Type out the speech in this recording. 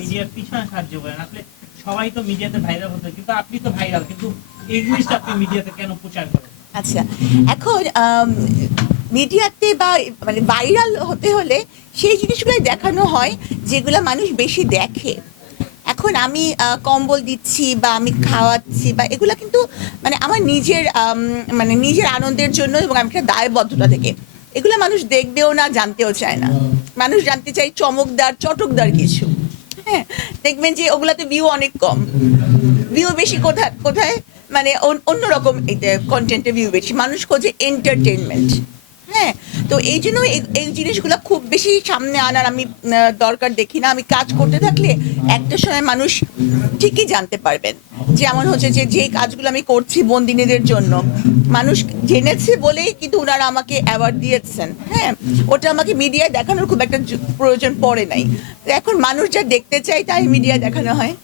মিডিয়ার পিছনে সাহায্য করেন আসলে সবাই তো মিডিয়াতে ভাইরাল হতে কিন্তু আপনি তো ভাইরাল কিন্তু এই জিনিসটা আপনি মিডিয়াতে কেন প্রচার করেন? আচ্ছা, এখন মিডিয়াতে বা মানে ভাইরাল হতে হলে সেই জিনিসগুলোই দেখানো হয় যেগুলো মানুষ বেশি দেখে। এখন আমি কম্বল দিচ্ছি বা আমি খাওয়াচ্ছি বা এগুলো কিন্তু মানে আমার নিজের মানে নিজের আনন্দের জন্য এবং আমি একটা দায়বদ্ধতা থেকে এগুলো মানুষ দেখবেও না, জানতেও চায় না। মানুষ জানতে চায় চমকদার চটকদার কিছু। হ্যাঁ, দেখবেন যে ওগুলাতে ভিউ অনেক কম, ভিউ বেশি কোথায় কোথায় মানে অন্যরকম কন্টেন্টে ভিউ বেশি, মানুষ খোঁজে এন্টারটেনমেন্ট। হ্যাঁ, তো এই জন্য এই জিনিসগুলো খুব বেশি সামনে আনার আমি দরকার দেখি না। আমি কাজ করতে থাকলে একটা সময় মানুষ ঠিকই জানতে পারবেন। যেমন হচ্ছে যে যে কাজগুলো আমি করছি বন্দিনীদের জন্য, মানুষ জেনেছে বলেই কিন্তু ওনারা আমাকে অ্যাওয়ার্ড দিয়েছেন। হ্যাঁ, ওটা আমাকে মিডিয়ায় দেখানোর খুব একটা প্রয়োজন পড়ে নাই। এখন মানুষ যা দেখতে চায় তাই মিডিয়ায় দেখানো হয়।